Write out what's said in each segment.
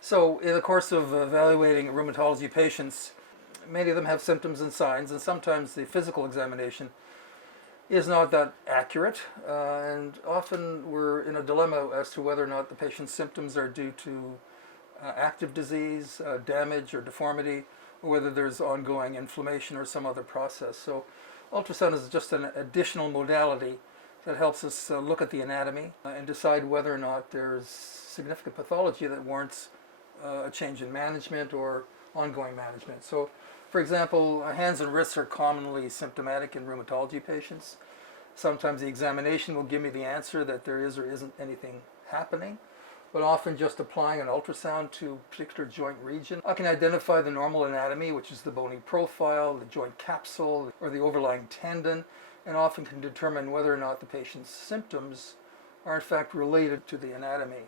So in the course of evaluating rheumatology patients, many of them have symptoms and signs, and sometimes the physical examination is not that accurate, and often we're in a dilemma as to whether or not the patient's symptoms are due to active disease, damage or deformity, or whether there's ongoing inflammation or some other process. So ultrasound is just an additional modality that helps us look at the anatomy and decide whether or not there's significant pathology that warrants a change in management or ongoing management. So, for example, hands and wrists are commonly symptomatic in rheumatology patients. Sometimes the examination will give me the answer that there is or isn't anything happening, but often just applying an ultrasound to a particular joint region, I can identify the normal anatomy, which is the bony profile, the joint capsule, or the overlying tendon, and often can determine whether or not the patient's symptoms are in fact related to the anatomy.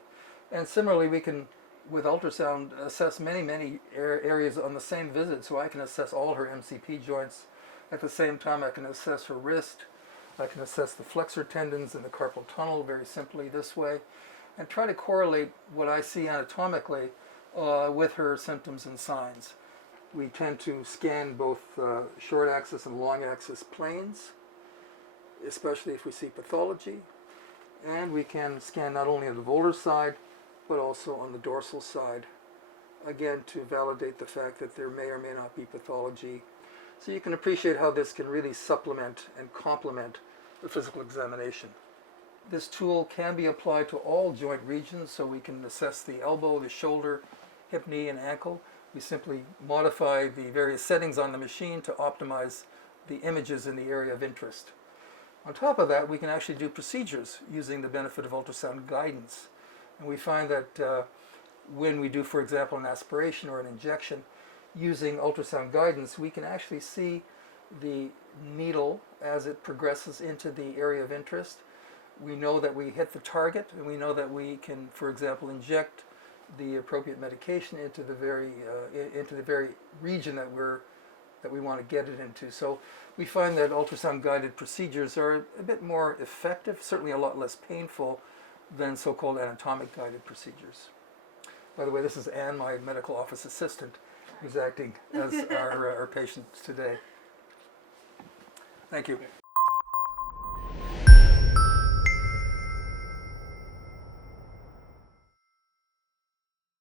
And similarly, we can, with ultrasound, assess many areas on the same visit. So I can assess all her MCP joints. At the same time, I can assess her wrist. I can assess the flexor tendons and the carpal tunnel very simply this way, and try to correlate what I see anatomically with her symptoms and signs. We tend to scan both short axis and long axis planes, especially if we see pathology. And we can scan not only on the volar side, but also on the dorsal side, again to validate the fact that there may or may not be pathology. So you can appreciate how this can really supplement and complement the physical examination. This tool can be applied to all joint regions, so we can assess the elbow, the shoulder, hip, knee, and ankle. We simply modify the various settings on the machine to optimize the images in the area of interest. On top of that, we can actually do procedures using the benefit of ultrasound guidance. And we find that when we do, for example, an aspiration or an injection, using ultrasound guidance, we can actually see the needle as it progresses into the area of interest. We know that we hit the target, and we know that we can, for example, inject the appropriate medication into the very region that we want to get it into. So we find that ultrasound guided procedures are a bit more effective, certainly a lot less painful than so-called anatomic guided procedures. By the way, this is Anne, my medical office assistant, who's acting as our patient today. Thank you.